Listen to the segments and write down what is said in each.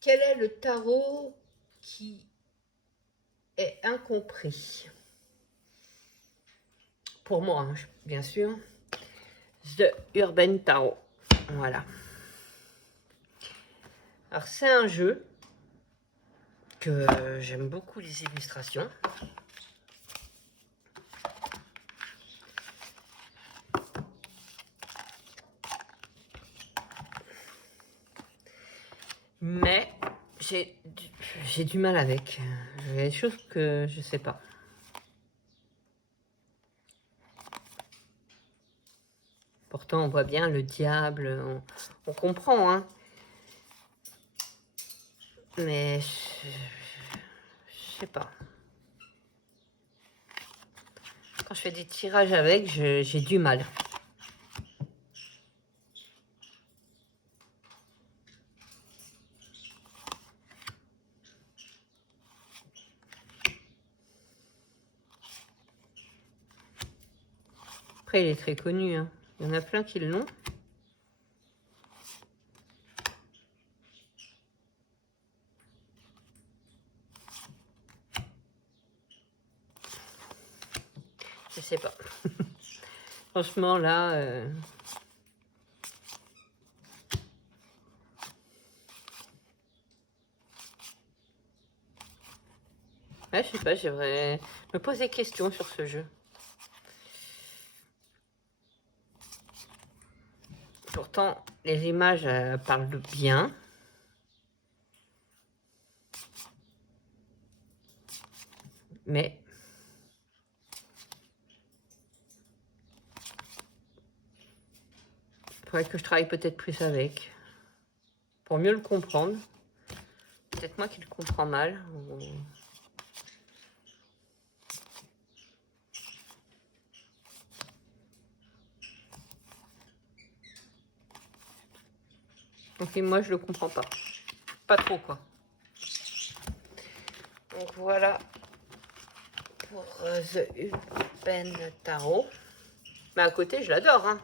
Quel est le tarot qui est incompris? Pour moi, hein, bien sûr. The Urban Tarot. Voilà. Alors, c'est un jeu que j'aime beaucoup les illustrations. Mais j'ai du mal avec. Il y a des choses que je sais pas. Pourtant, on voit bien le diable, on comprend, hein. Mais je sais pas. Quand je fais des tirages avec, j'ai du mal. Après, il est très connu, hein. Il y en a plein qui l'ont. Je sais pas. Franchement, là... Ouais, je sais pas, j'aimerais me poser des questions sur ce jeu. Pourtant, les images parlent bien. Mais... il faudrait que je travaille peut-être plus avec. Pour mieux le comprendre. Peut-être moi qui le comprends mal. Ok, moi je le comprends pas. Pas trop, quoi. Donc voilà pour The Urban Tarot. Mais à côté, je l'adore, hein.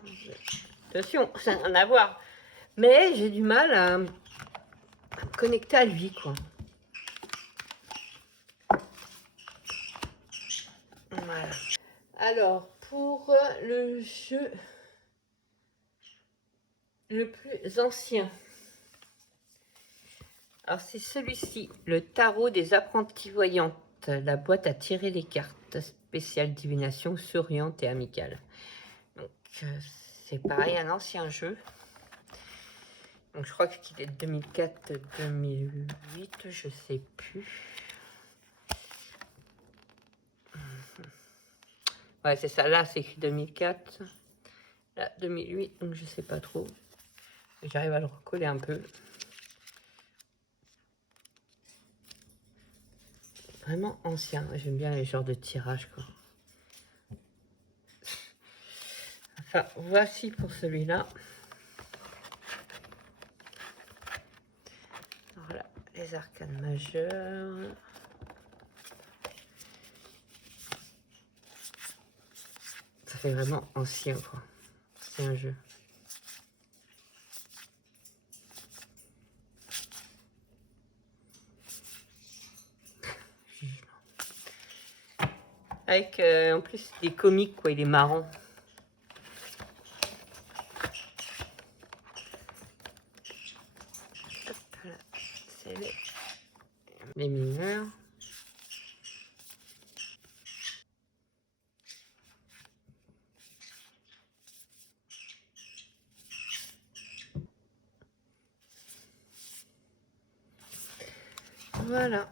Attention, ça n'a rien à voir. Mais j'ai du mal à me connecter à lui, quoi. Voilà. Alors, pour le jeu le plus ancien. Alors, c'est celui-ci, le tarot des apprentis voyantes. La boîte à tirer les cartes. Spéciale divination, souriante et amicale. Donc, c'est pareil, un ancien jeu. Donc, je crois qu'il est de 2004-2008, je sais plus. Ouais, c'est ça. Là, c'est écrit 2004. Là, 2008, donc je sais pas trop. J'arrive à le recoller un peu. Vraiment ancien. J'aime bien les genres de tirages, quoi. Enfin, voici pour celui-là. Voilà, les arcanes majeures. Ça fait vraiment ancien, quoi. C'est un jeu. Avec, en plus, des comiques, quoi. Il est marrant. Hop là, c'est les mineurs. Voilà.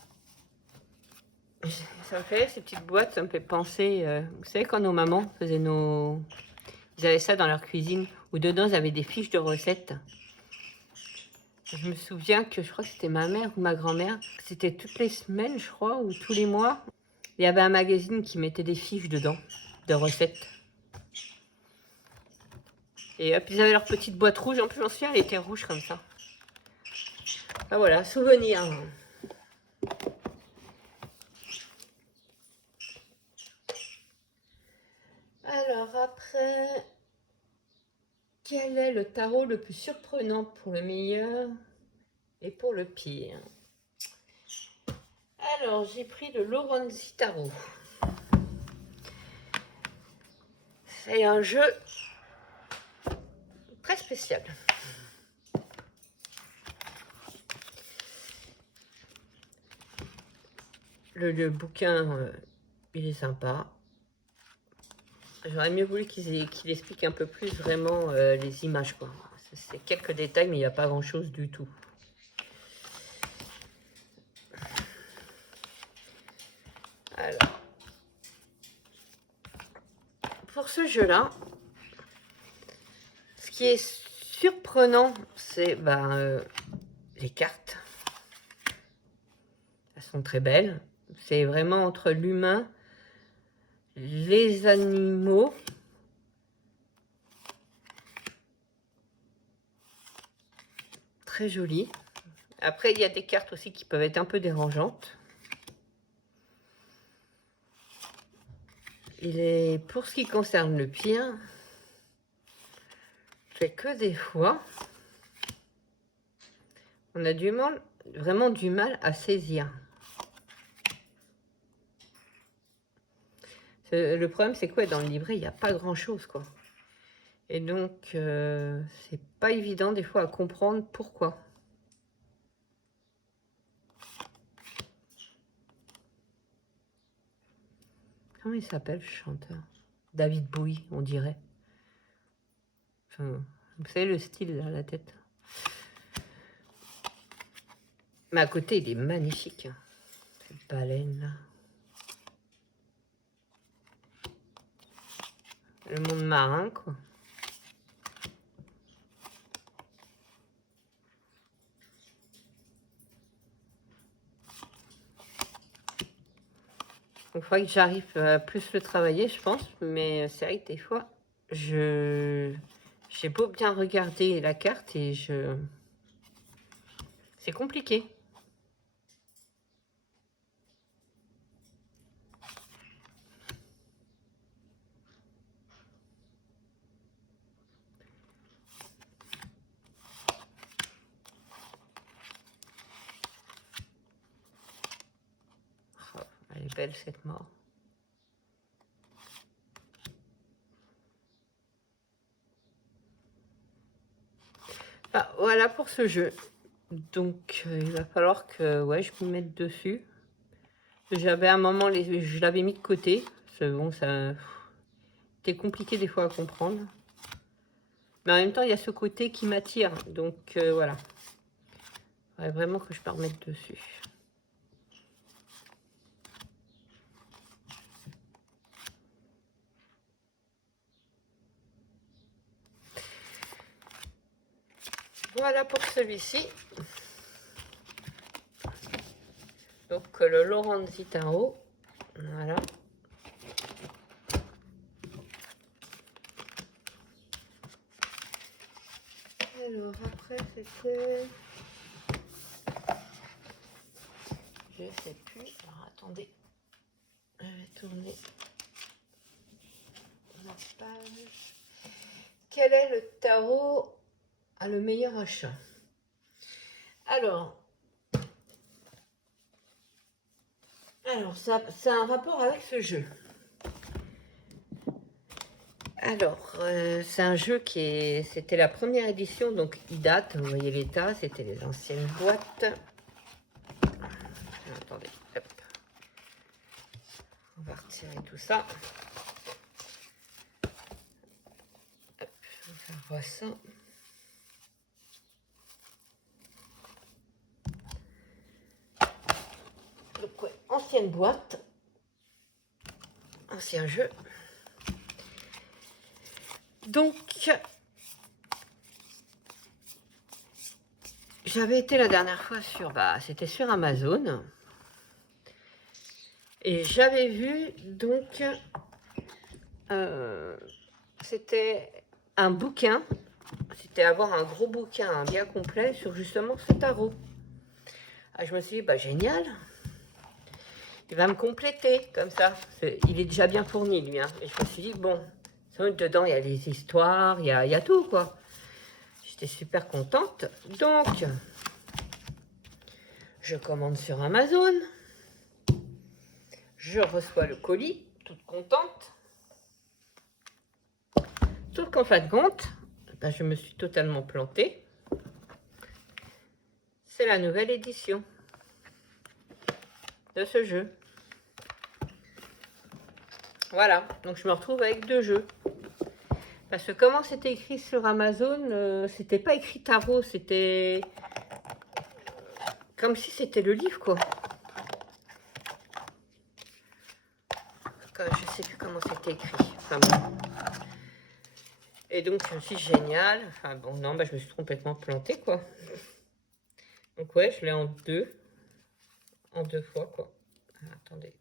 Ça me fait ces petites boîtes, ça me fait penser... vous savez, quand nos mamans faisaient nos... Ils avaient ça dans leur cuisine, où dedans, ils avaient des fiches de recettes. Je me souviens que je crois que c'était ma mère ou ma grand-mère. C'était toutes les semaines, je crois, ou tous les mois. Il y avait un magazine qui mettait des fiches dedans, de recettes. Et hop, ils avaient leur petite boîte rouge. En plus, j'en souviens, elle était rouge comme ça. Ah voilà, souvenir. Alors après, quel est le tarot le plus surprenant pour le meilleur? et pour le pire. Alors, j'ai pris le Lorenzi Tarot. C'est un jeu très spécial. Le bouquin, il est sympa. J'aurais mieux voulu qu'il explique un peu plus vraiment les images, quoi. C'est quelques détails, mais il n'y a pas grand-chose du tout. Alors, pour ce jeu-là, ce qui est surprenant, c'est les cartes. Elles sont très belles. C'est vraiment entre l'humain, les animaux, très joli. Après, il y a des cartes aussi qui peuvent être un peu dérangeantes. Pour ce qui concerne le pire, c'est que des fois, on a vraiment du mal à saisir. Le problème, c'est quoi? Dans le livret, il n'y a pas grand-chose, quoi. Et donc, c'est pas évident des fois à comprendre pourquoi. Comment il s'appelle, le chanteur? David Bowie, on dirait. Enfin, vous savez le style, là, la tête. Mais à côté, il est magnifique. Hein. Cette baleine, là. Le monde marin, quoi. Il faudrait que j'arrive à plus le travailler, je pense. Mais c'est vrai que des fois, j'ai beau bien regarder la carte et c'est compliqué. Oh, elle est belle, cette mort. Ah, voilà pour ce jeu. Donc, il va falloir que je me mette dessus. J'avais un moment, je l'avais mis de côté. Bon, c'était compliqué des fois à comprendre. Mais en même temps, il y a ce côté qui m'attire. Donc, voilà. Il faudrait vraiment que je me remette dessus. Voilà pour celui-ci. Donc, le Lorenzi Tarot. Voilà. Alors, après, c'était... Je ne sais plus. Alors, attendez. Je vais tourner la page. Quel est le tarot à le meilleur achat? Alors, ça a un rapport avec ce jeu. Alors, c'est un jeu c'était la première édition, donc il date, vous voyez l'état, c'était les anciennes boîtes. Attendez, hop. On va retirer tout ça. Hop, on va faire voir ça. Donc, ouais, ancienne boîte, ancien jeu. Donc, j'avais été la dernière fois c'était sur Amazon. Et j'avais vu, donc, c'était un bouquin, c'était avoir un gros bouquin bien complet sur justement ce tarot. Ah, je me suis dit, génial, il va me compléter comme ça. Il est déjà bien fourni, lui. Hein. Et je me suis dit, bon, dedans, il y a les histoires, il y a tout, quoi. J'étais super contente. Donc, je commande sur Amazon. Je reçois le colis, toute contente. Sauf qu'en fin de compte, ben, je me suis totalement plantée. C'est la nouvelle édition de ce jeu. Voilà, donc je me retrouve avec 2 jeux. Parce que comment c'était écrit sur Amazon, c'était pas écrit tarot, c'était comme si c'était le livre, quoi. Je sais plus comment c'était écrit. Enfin, bon. Et donc je me suis dit, génial. Enfin bon, non, bah, je me suis complètement plantée, quoi. Donc ouais, je l'ai en deux fois, quoi. Ah, attendez,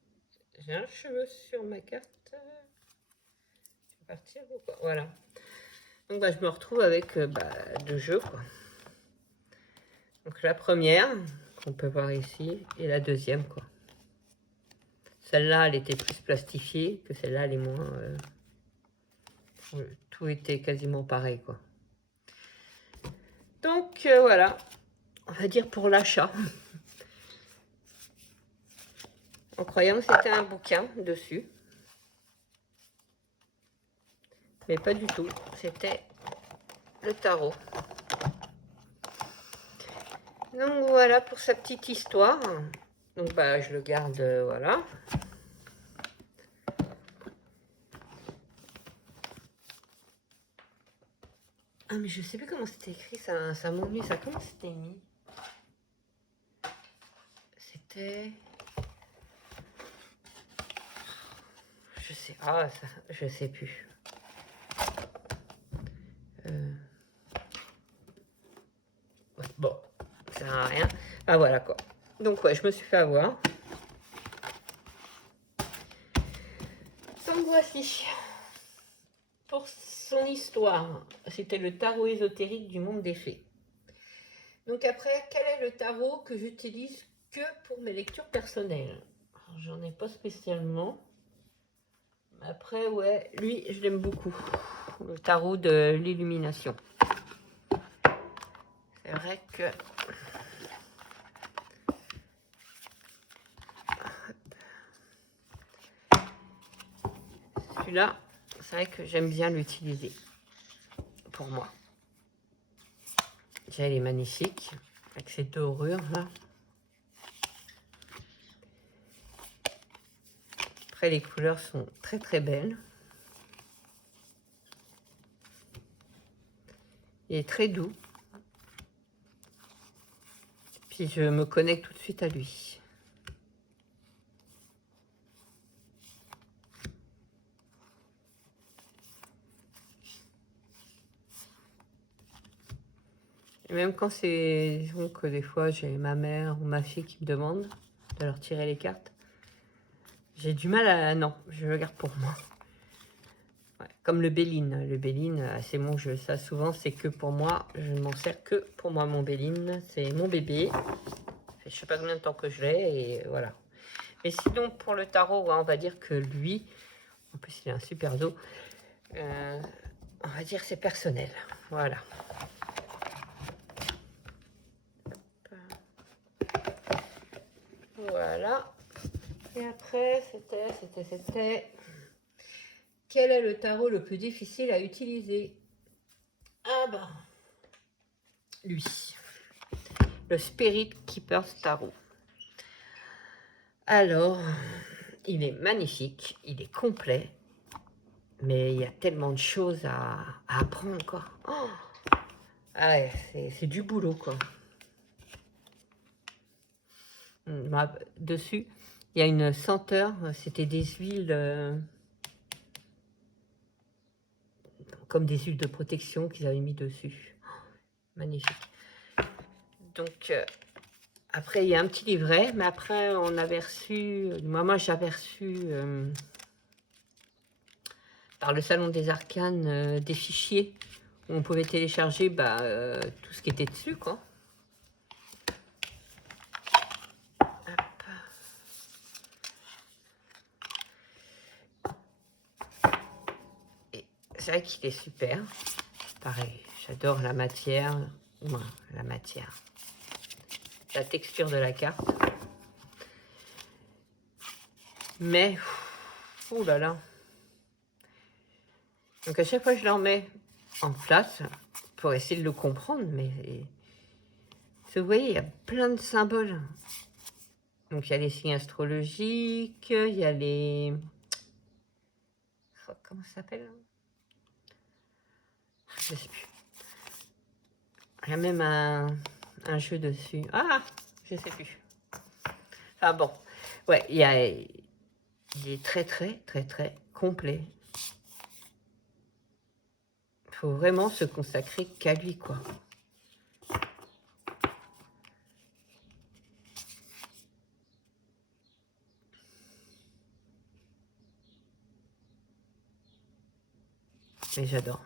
j'ai un cheveu sur ma carte. Je vais partir ou quoi? Voilà. Donc bah, je me retrouve avec 2 jeux, quoi. Donc la première, qu'on peut voir ici, et la deuxième, quoi. Celle-là, elle était plus plastifiée que celle-là, elle est moins... tout était quasiment pareil, quoi. Donc voilà, on va dire pour l'achat. En croyant que c'était un bouquin dessus. Mais pas du tout, c'était le tarot. Donc voilà pour sa petite histoire. Donc bah je le garde, voilà. Ah mais je sais plus comment c'était écrit, ça m'ennuie, ça comment c'était mis. C'était... je sais plus. Bon, ça sert à rien. Ah voilà quoi. Donc ouais, je me suis fait avoir. Donc voici. Pour son histoire, c'était le tarot ésotérique du monde des fées. Donc après, quel est le tarot que j'utilise que pour mes lectures personnelles? J'en ai pas spécialement. Après, ouais, lui, je l'aime beaucoup. Le tarot de l'illumination. C'est vrai que... Celui-là, c'est vrai que j'aime bien l'utiliser. Pour moi. Déjà, il est magnifique. Avec ces dorures, là. Après, les couleurs sont très, très belles. Il est très doux. Puis je me connecte tout de suite à lui. Et même quand c'est... Disons que des fois, j'ai ma mère ou ma fille qui me demande de leur tirer les cartes. J'ai du mal à... Non, je le garde pour moi. Ouais, comme le Béline. Le Béline, c'est mon jeu. Ça, souvent, c'est que pour moi. Je ne m'en sers que pour moi, mon Béline. C'est mon bébé. Je sais pas combien de temps que je l'ai. Et voilà. Mais sinon, pour le tarot, ouais, on va dire que lui... En plus, il a un super dos. On va dire c'est personnel. Voilà. Voilà. Et après, c'était... Quel est le tarot le plus difficile à utiliser? Ah bah... Lui. Le Spirit Keeper's Tarot. Alors, il est magnifique, il est complet, mais il y a tellement de choses à apprendre, quoi. Oh, ah ouais, c'est du boulot, quoi. Dessus, il y a une senteur, c'était des huiles, comme des huiles de protection qu'ils avaient mis dessus. Oh, magnifique. Donc, après, il y a un petit livret, mais après, on avait reçu, moi j'avais reçu par le Salon des Arcanes des fichiers où on pouvait télécharger tout ce qui était dessus, quoi. C'est vrai qu'il est super. Pareil, j'adore la matière. Ouais, la matière. la texture de la carte. Mais, oh là là. Donc à chaque fois je le remets en place pour essayer de le comprendre, mais vous voyez, il y a plein de symboles. Donc il y a les signes astrologiques, il y a les... Comment ça s'appelle? Je sais plus. Il y a même un jeu dessus. Ah, je sais plus. Ah bon, ouais, il est très complet. Il faut vraiment se consacrer qu'à lui, quoi. Mais j'adore.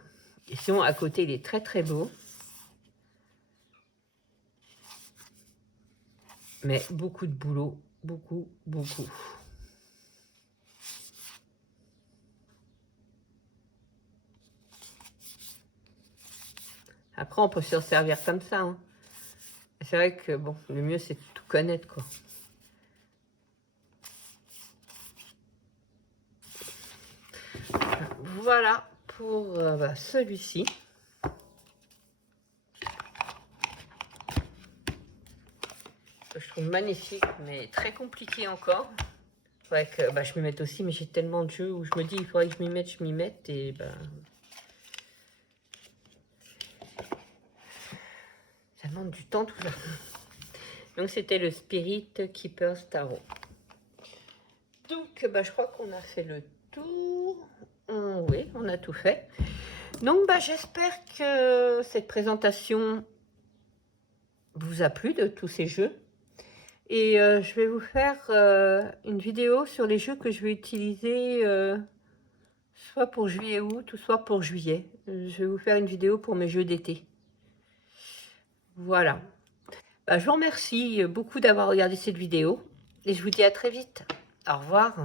Et sinon, à côté, il est très beau. Mais beaucoup de boulot. Beaucoup. Après, on peut s'en servir comme ça. Hein. C'est vrai que, bon, le mieux, c'est de tout connaître, quoi. Voilà pour celui-ci. Je trouve magnifique, mais très compliqué encore. Il faudrait que je m'y mette aussi, mais j'ai tellement de jeux où je me dis il faudrait que je m'y mette, et ça demande du temps tout ça. Donc c'était le Spirit Keeper Tarot. Donc je crois qu'on a fait le tour. Oui, on a tout fait. Donc j'espère que cette présentation vous a plu de tous ces jeux. Et je vais vous faire une vidéo sur les jeux que je vais utiliser soit pour juillet-août ou soit pour juillet. Je vais vous faire une vidéo pour mes jeux d'été. Voilà. Je vous remercie beaucoup d'avoir regardé cette vidéo et je vous dis à très vite. Au revoir.